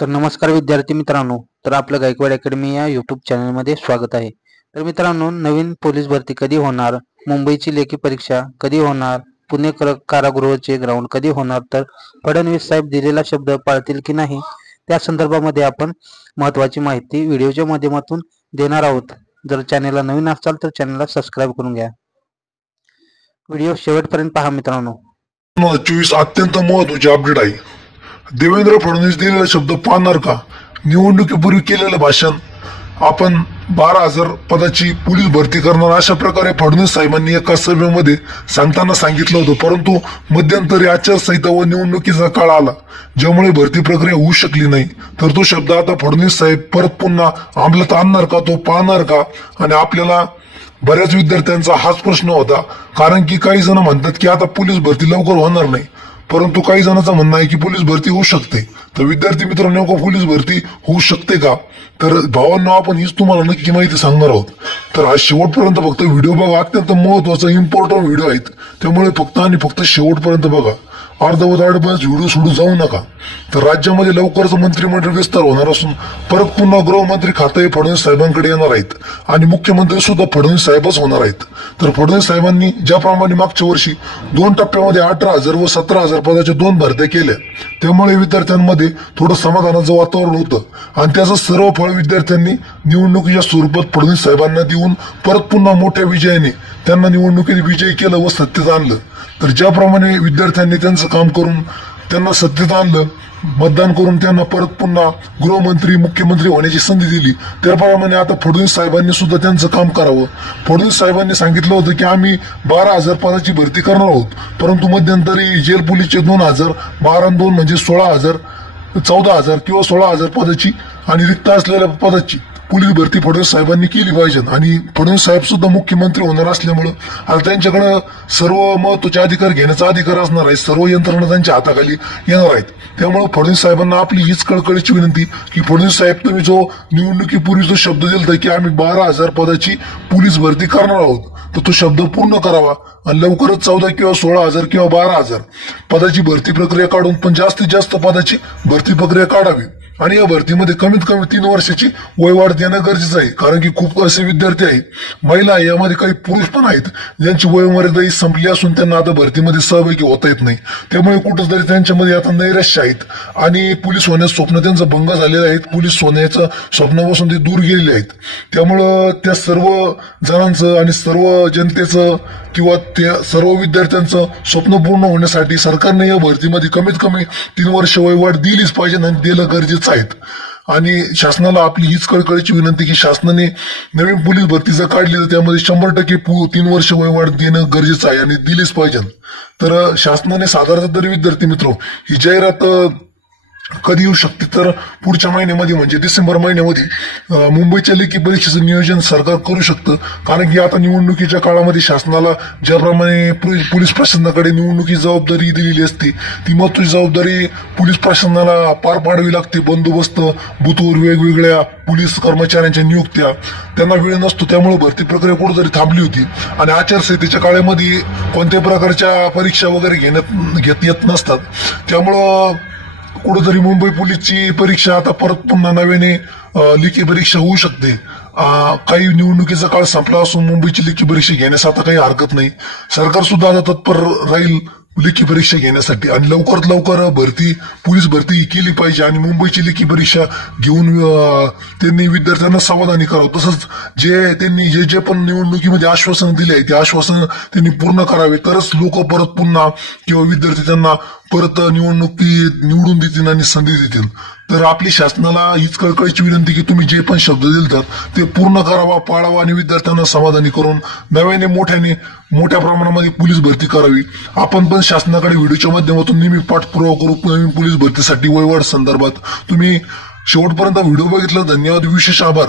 तर नमस्कार विद्यार्थी मित्रांनो, तर आपलं गायकवाड अकॅडमी या यूट्यूब चॅनलमध्ये स्वागत आहे। तर मित्रांनो, नवीन पोलीस भरती कधी होणार, मुंबईची लेखी परीक्षा कधी होणार, पुणे कारागृहाचे ग्राउंड कधी होणार, तर फडणवीस साहेब दिलेला शब्द पाळतील की नाही, त्या संदर्भामध्ये आपण महत्त्वाची माहिती व्हिडिओच्या माध्यमातून देणार आहोत। जर चॅनलला नवीन असाल तर चॅनलला सबस्क्राइब करून घ्या। व्हिडिओ शेवटपर्यंत पहा मित्रांनो। 24 अत्यंत महत्त्वाची अपडेट आहे। देवेंद्र फडणवीस दिलेला शब्द पाळणार का? निवडणुकीपूर्वी केलेलं भाषण आपण 12,000 पदाची पोलीस भरती करणार अशा प्रकारे फडणवीस साहेबांनी एका सभेमध्ये सांगताना सांगितलं होतं, परंतु मध्यंतरी आचारसंहिता व निवडणुकीचा काळ आला, ज्यामुळे भरती प्रक्रिया होऊ शकली नाही। तर तो शब्द आता फडणवीस साहेब परत पुन्हा अंमलात आणणार का, तो पाळणार का? आणि आपल्याला बऱ्याच विद्यार्थ्यांचा हाच प्रश्न होता, कारण की काही जण म्हणतात की आता पोलीस भरती लवकर होणार नाही, परंतु काही जणांचं म्हणणं आहे की पोलीस भरती होऊ शकते। तर विद्यार्थी मित्रांनो, पोलीस भरती होऊ शकते का? तर भावांनो, आपण हीच तुम्हाला नक्की माहिती सांगणार आहोत। तर आज शेवटपर्यंत फक्त व्हिडिओ बघा, अत्यंत महत्वाचा इम्पॉर्टंट व्हिडिओ आहेत, त्यामुळे फक्त आणि फक्त शेवटपर्यंत बघा, अर्धवट व्हिडिओ सोडून जाऊ नका। तर राज्यामध्ये लवकरच मंत्रिमंडळ विस्तार होणार असून परत पुन्हा गृहमंत्री खाते फडणवीस साहेबांकडे येणार आहेत आणि मुख्यमंत्री सुद्धा फडणवीस साहेबच होणार आहेत। तर फडणवीस साहेबांनी ज्याप्रमाणे मागच्या वर्षी 2 टप्प्यामध्ये 18,000 व 17,000 पदाच्या 2 भरत्या केल्या, त्यामुळे विद्यार्थ्यांमध्ये थोडं समाधानाचं वातावरण होतं आणि त्याचं सर्व फळ विद्यार्थ्यांनी निवडणुकीच्या स्वरूपात फडणवीस साहेबांना देऊन परत पुन्हा मोठ्या विजयाने त्यांना निवडणुकीत विजयी केलं व सत्तेत आणलं। तर ज्याप्रमाणे विद्यार्थ्यांनी त्यांचं काम करून त्यांना सत्तेत आणलं, मतदान करून त्यांना परत पुन्हा गृहमंत्री मुख्यमंत्री होण्याची संधी दिली, त्याप्रमाणे आता फडणवीस साहेबांनी सुद्धा त्यांचं काम करावं। फडणवीस साहेबांनी सांगितलं होतं की आम्ही 12,000 पदाची भरती करणार आहोत, परंतु मध्यंतरी जेल पोलीसचे 2,000, 12 2 म्हणजे 16,000, 14,000 किंवा 16,000 पदाची आणि रिक्त असलेल्या पदाची पोलीस भरती फडणवीस साहेबांनी केली पाहिजे। आणि फडणवीस साहेब सुद्धा मुख्यमंत्री होणार असल्यामुळे आता त्यांच्याकडे सर्व महत्वाचे अधिकार घेण्याचा अधिकार असणार आहे, सर्व यंत्रणा त्यांच्या हाताखाली येणार आहेत। त्यामुळे फडणवीस साहेबांना आपली हीच कळकळीची विनंती की फडणवीस साहेब, तुम्ही जो निवडणुकीपूर्वी जो शब्द दिला की आम्ही 12,000 पदाची पोलीस भरती करणार आहोत, तर तो शब्द पूर्ण करावा आणि लवकरच 14 किंवा 16,000 किंवा 12,000 पदाची भरती प्रक्रिया काढून पण जास्तीत जास्त पदाची भरती प्रक्रिया काढावी आणि या भरतीमध्ये कमीत कमी 3 वर्षाची वयवाढ देणं गरजेचं आहे, कारण की खूप असे विद्यार्थी आहेत, महिला आहे, यामध्ये काही पुरुष पण आहेत ज्यांची वयोमर्यादा संपली असून त्यांना आता भरतीमध्ये सहभागी होता येत नाही। त्यामुळे कुठंतरी त्यांच्यामध्ये आता नैराश्य आहेत आणि पोलीस होण्याचं स्वप्न त्यांचं भंग झालेलं आहे, पोलीस होण्याचं स्वप्नापासून ते दूर गेलेले आहेत। त्यामुळं त्या सर्व जणांचं आणि सर्व जनतेचं किंवा त्या सर्व विद्यार्थ्यांचं स्वप्न पूर्ण होण्यासाठी सरकारने या भरतीमध्ये कमीत कमी 3 वर्ष वयवाढ दिलीच पाहिजे आणि दिलं गरजेचं आहेत। आणि शासनाला आपली हीच कळकळीची विनंती की शासनाने नवीन पोलीस भरती जर काढली तर त्यामध्ये 100% 3 वर्ष वयवाढ देणं गरजेचं आहे आणि दिलीच पाहिजे। तर शासनाने साधारणतः तरी विद्यार्थी मित्र ही जाहिरात कधी येऊ शकते, तर पुढच्या महिन्यामध्ये म्हणजे डिसेंबर महिन्यामध्ये मुंबईच्या लेखी परीक्षेचं नियोजन सरकार करू शकतं, कारण की आता निवडणुकीच्या काळामध्ये शासनाला ज्याप्रमाणे पोलीस प्रशासनाकडे निवडणुकीची जबाबदारी दिलेली असते, ती महत्वाची जबाबदारी पोलीस प्रशासनाला पार पाडावी लागते। बंदोबस्त, बूथवर वेगवेगळ्या पोलीस कर्मचाऱ्यांच्या नियुक्त्या, त्यांना वेळ नसतो, त्यामुळे भरती प्रक्रिया कुठेतरी थांबली होती आणि आचारसंहितेच्या काळामध्ये कोणत्याही प्रकारच्या परीक्षा वगैरे घेत येत नसतात। त्यामुळं कुठेतरी मुंबई पोलीसची परीक्षा आता परत पुन्हा नव्याने लेखी परीक्षा होऊ शकते। काही निवडणुकीचा काळ संपला असून मुंबईची लेखी परीक्षा घेण्यास आता काही हरकत नाही, सरकार सुद्धा आता तत्पर राहील लेखी परीक्षा घेण्यासाठी आणि लवकरात लवकर पोलीस भरती केली पाहिजे आणि मुंबईची लेखी परीक्षा घेऊन त्यांनी विद्यार्थ्यांना समाधानी करावं। तसंच त्यांनी जे पण निवडणुकीमध्ये आश्वासन दिले आहे ते आश्वासन त्यांनी पूर्ण करावे, तरच लोक परत पुन्हा किंवा विद्यार्थी त्यांना परत निवडून देतील आणि संधी देतील। तर आपली शासनाला हीच कळकळीची विनंती की तुम्ही जे पण शब्द दिलतात ते पूर्ण करावा, पाळावा आणि विद्यार्थ्यांना समाधानी करून नव्याने मोठ्या प्रमाणामध्ये पोलीस भरती करावी। आपण पण शासनाकडे व्हिडिओच्या माध्यमातून नेहमी पाठपुरावा करू नवीन पोलीस भरतीसाठी वयवाढ संदर्भात। तुम्ही शेवटपर्यंत व्हिडिओ बघितला, धन्यवाद, विशेष आभार।